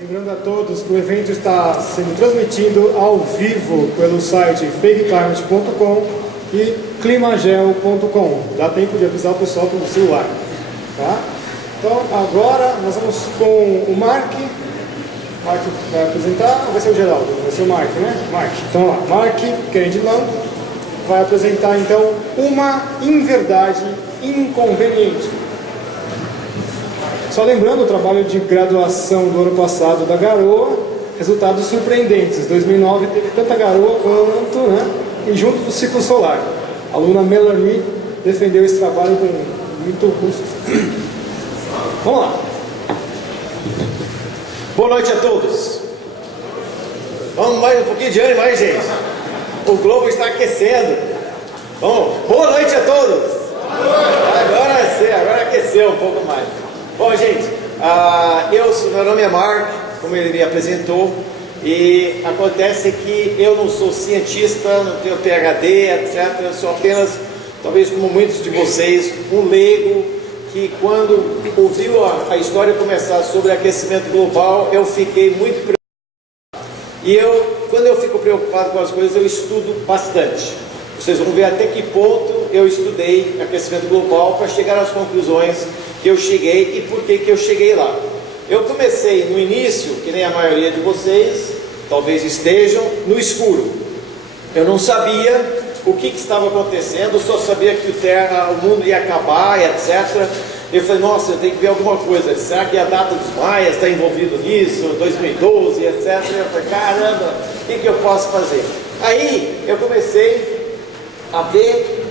Lembrando a todos que o evento está sendo transmitido ao vivo pelo site fakeclimate.com e climagel.com. Dá tempo de avisar o pessoal pelo celular. Tá? Então agora nós vamos com o Mark. O Mark vai apresentar, ou vai ser o Geraldo? Vai ser o Mark, né? Mark. Então lá, Mark Candyland vai apresentar então uma inverdade inconveniente. Só lembrando o trabalho de graduação do ano passado da Garoa, resultados surpreendentes. 2009 teve tanta Garoa quanto, né? E junto do ciclo solar. A aluna Melanie defendeu esse trabalho com muito custo. Vamos lá. Boa noite a todos. Vamos mais um pouquinho de ânimo aí, gente. O globo está aquecendo. Vamos. Boa noite a todos. Agora aqueceu um pouco mais. Bom, gente, meu nome é Mark, como ele me apresentou, e acontece que eu não sou cientista, não tenho PhD, etc. Eu sou apenas, talvez como muitos de vocês, um leigo que quando ouviu a história começar sobre aquecimento global, eu fiquei muito preocupado. E quando eu fico preocupado com as coisas, eu estudo bastante. Vocês vão ver até que ponto eu estudei aquecimento global para chegar às conclusões que eu cheguei e por que eu cheguei lá. Eu comecei no início, que nem a maioria de vocês, talvez estejam, no escuro. Eu não sabia o que estava acontecendo, eu só sabia que o mundo ia acabar, etc. Eu falei, nossa, eu tenho que ver alguma coisa. Será que a data dos maias está envolvido nisso, 2012, etc. Eu falei, caramba, o que eu posso fazer? Aí eu comecei a ver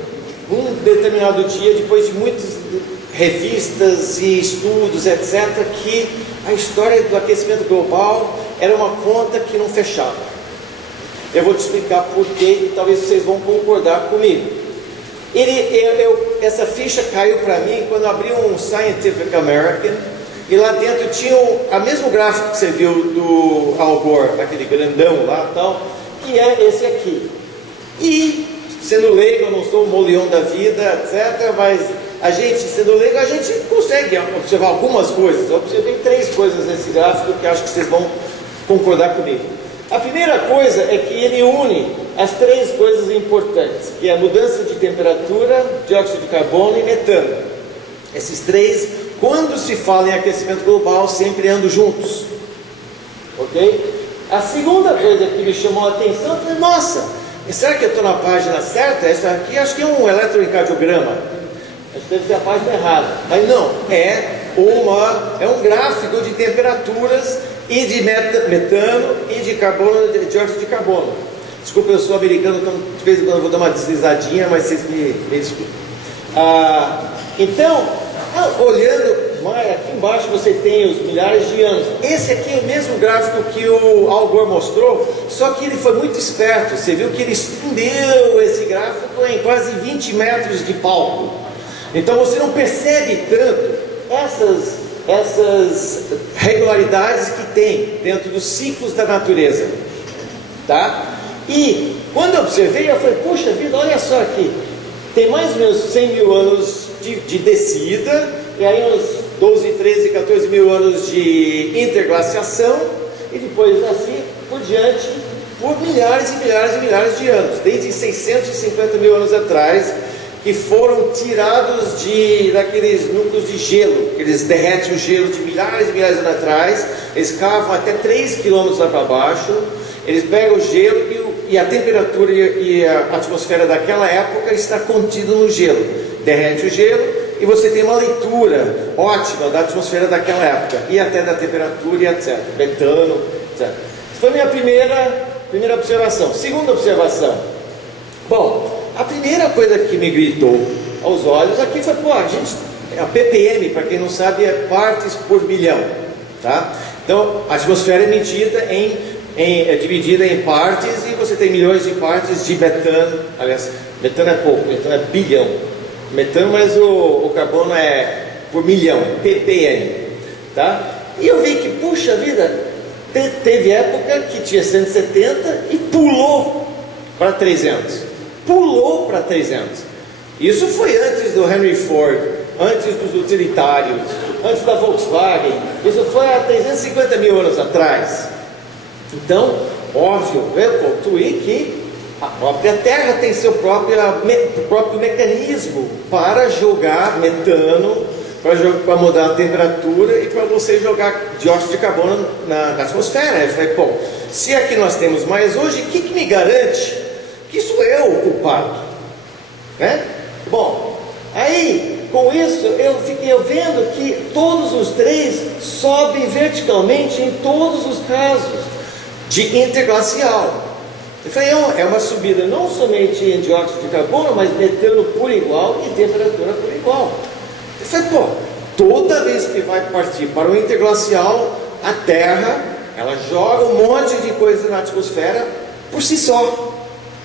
um determinado dia, depois de muitas revistas e estudos, etc., que a história do aquecimento global era uma conta que não fechava. Eu vou te explicar porquê e talvez vocês vão concordar comigo. Essa ficha caiu para mim quando eu abri um Scientific American e lá dentro tinha o mesmo gráfico que você viu do Al Gore, aquele grandão lá, tal, que é esse aqui. E sendo leigo, eu não sou o Molion da vida, etc., mas a gente, sendo leigo, a gente consegue observar algumas coisas. Eu observei 3 coisas nesse gráfico que acho que vocês vão concordar comigo. A primeira coisa é que ele une as 3 coisas importantes, que é a mudança de temperatura, dióxido de carbono e metano. Esses 3, quando se fala em aquecimento global, sempre andam juntos. Ok? A segunda coisa que me chamou a atenção, eu falei, nossa, será que eu estou na página certa? Essa aqui acho que é um eletrocardiograma. Acho que deve ter a página errada. Mas não, é um gráfico de temperaturas e de metano e de carbono, de dióxido de carbono. Desculpa, eu sou americano, então de vez em quando eu vou dar uma deslizadinha, mas vocês me desculpem. Então, olhando, aqui embaixo você tem os milhares de anos. Esse aqui é o mesmo gráfico que o Al Gore mostrou, só que ele foi muito esperto. Você viu que ele estendeu esse gráfico em quase 20 metros de palco. Então você não percebe tanto essas regularidades que tem dentro dos ciclos da natureza. Tá? E quando eu observei, eu falei, puxa vida, olha só aqui. Tem mais ou menos 100 mil anos de descida, e aí uns 12, 13, 14 mil anos de interglaciação, e depois assim por diante, por milhares e milhares e milhares de anos, desde 650 mil anos atrás, que foram tirados daqueles núcleos de gelo, que eles derretem o gelo de milhares e milhares de anos atrás, eles cavam até 3 quilômetros lá para baixo, eles pegam o gelo e a temperatura e a atmosfera daquela época está contida no gelo, derrete o gelo, e você tem uma leitura ótima da atmosfera daquela época, e até da temperatura e etc, metano, etc. Essa foi a minha primeira observação. Segunda observação, bom, a primeira coisa que me gritou aos olhos aqui foi, a ppm, para quem não sabe, é partes por milhão, tá? Então, a atmosfera é medida é dividida em partes, e você tem milhões de partes de metano. Aliás, metano é pouco, metano é bilhão. Metano, mas o carbono é por milhão, ppm, tá? E eu vi que, puxa vida, teve época que tinha 170 e pulou para 300. Isso foi antes do Henry Ford, antes dos utilitários, antes da Volkswagen. Isso foi há 350 mil anos atrás. Então, óbvio, eu pontuei que a própria Terra tem seu próprio mecanismo para jogar metano, para mudar a temperatura e para você jogar dióxido de carbono na atmosfera. Eu falei, bom, se aqui nós temos mais hoje, o que me garante que sou eu o culpado? Né? Bom, aí com isso eu fiquei vendo que todos os três sobem verticalmente em todos os casos de interglacial. Eu falei, é uma subida não somente em dióxido de carbono, mas metano por igual e temperatura por igual. Eu falei, pô, toda vez que vai partir para o interglacial, a Terra, ela joga um monte de coisa na atmosfera por si só.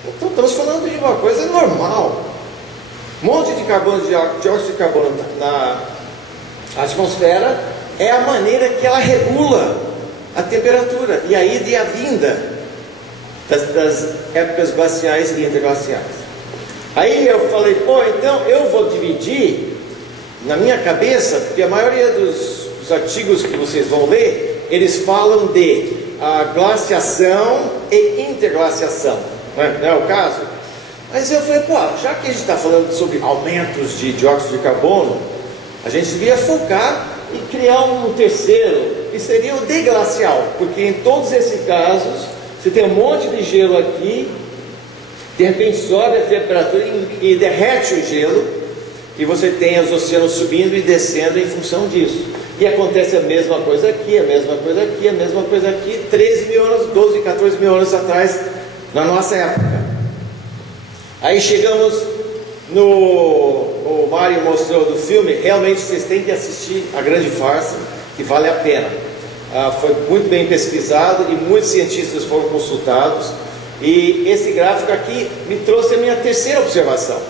Então estamos falando de uma coisa normal. Um monte de carbono, dióxido de carbono na atmosfera é a maneira que ela regula a temperatura e a ida e a vinda das épocas glaciais e interglaciais. Aí eu falei, pô, então eu vou dividir na minha cabeça, porque a maioria dos artigos que vocês vão ler, eles falam de glaciação e interglaciação, não é o caso? Mas eu falei, pô, já que a gente está falando sobre aumentos de dióxido de carbono, a gente devia focar e criar um terceiro, que seria o deglacial, porque em todos esses casos, você tem um monte de gelo aqui, de repente sobe a temperatura e derrete o gelo, e você tem os oceanos subindo e descendo em função disso. E acontece a mesma coisa aqui, a mesma coisa aqui, a mesma coisa aqui, 13 mil anos, 12, 14 mil anos atrás, na nossa época. Aí chegamos o Mário mostrou do filme, realmente vocês têm que assistir A Grande Farsa, que vale a pena. Foi muito bem pesquisado e muitos cientistas foram consultados. E esse gráfico aqui me trouxe a minha terceira observação.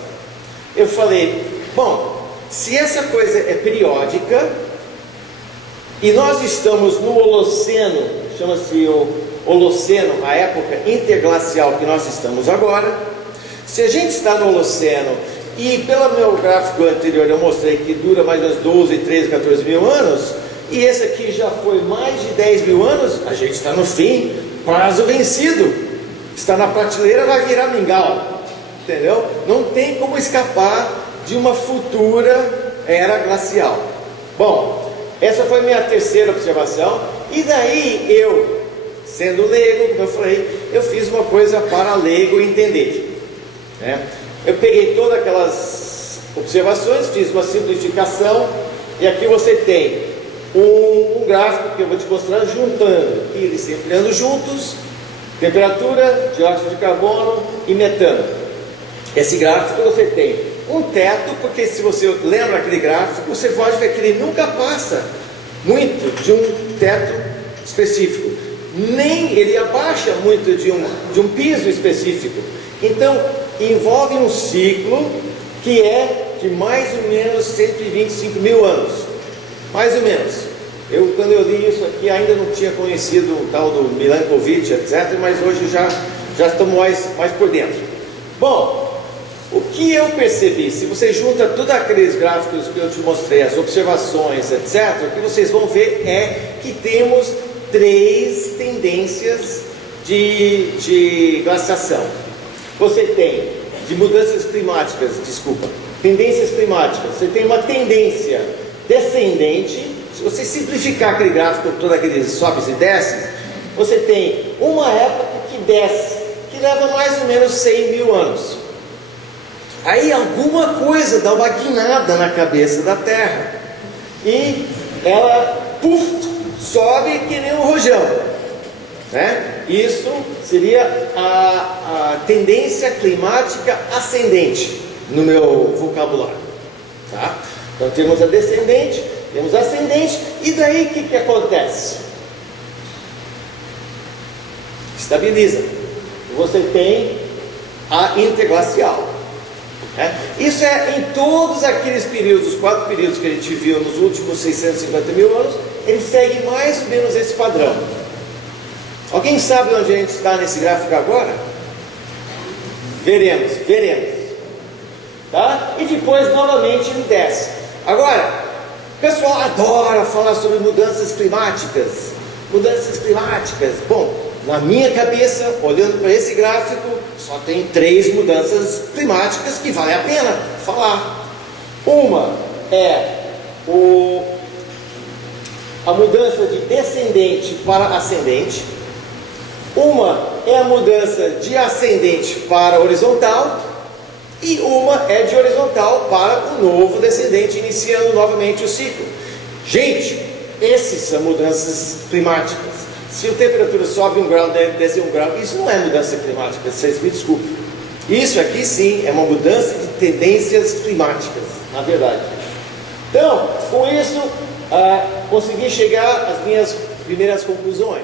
Eu falei, bom, se essa coisa é periódica e nós estamos no Holoceno, chama-se o Holoceno, a época interglacial que nós estamos agora, se a gente está no Holoceno e pelo meu gráfico anterior eu mostrei que dura mais ou menos 12, 13, 14 mil anos, e esse aqui já foi mais de 10 mil anos, a gente está no fim, prazo vencido, está na prateleira, vai virar mingau, entendeu? Não tem como escapar de uma futura era glacial. Bom, essa foi a minha terceira observação, e daí eu, sendo leigo, como eu falei, eu fiz uma coisa para leigo entender, né? Eu peguei todas aquelas observações, fiz uma simplificação, e aqui você tem um gráfico que eu vou te mostrar juntando, eles sempre andando juntos, temperatura, dióxido de carbono e metano. Esse gráfico você tem um teto, porque se você lembra aquele gráfico, você pode ver que ele nunca passa muito de um teto específico, nem ele abaixa muito de um piso específico. Então envolve um ciclo que é de mais ou menos 125 mil anos, mais ou menos. Quando eu li isso aqui, ainda não tinha conhecido o tal do Milankovitch, etc., mas hoje já estamos mais por dentro. Bom, o que eu percebi, se você junta todos aqueles gráficos que eu te mostrei, as observações, etc., o que vocês vão ver é que temos três tendências de glaciação. Você tem, de mudanças climáticas, tendências climáticas, você tem uma tendência descendente. Se você simplificar aquele gráfico, todos aqueles sobes e desces, você tem uma época que desce, que leva mais ou menos 100 mil anos. Aí alguma coisa dá uma guinada na cabeça da Terra, e ela, sobe que nem um rojão, né? Isso seria a tendência climática ascendente, no meu vocabulário, tá? Então temos a descendente, temos a ascendente, e daí o que acontece? Estabiliza. Você tem a interglacial. Isso é em todos aqueles períodos, os 4 períodos que a gente viu nos últimos 650 mil anos, ele segue mais ou menos esse padrão. Alguém sabe onde a gente está nesse gráfico agora? Veremos. tá? E depois novamente ele desce. Agora, o pessoal adora falar sobre mudanças climáticas. Mudanças climáticas. Bom, na minha cabeça, olhando para esse gráfico, só tem 3 mudanças climáticas que vale a pena falar. Uma é a mudança de descendente para ascendente. Uma é a mudança de ascendente para horizontal. E uma é de horizontal para o novo descendente, iniciando novamente o ciclo. Gente, essas são mudanças climáticas. Se a temperatura sobe 1 grau, desce 1 grau, isso não é mudança climática, vocês me desculpem. Isso aqui sim é uma mudança de tendências climáticas, na verdade. Então, com isso, consegui chegar às minhas primeiras conclusões.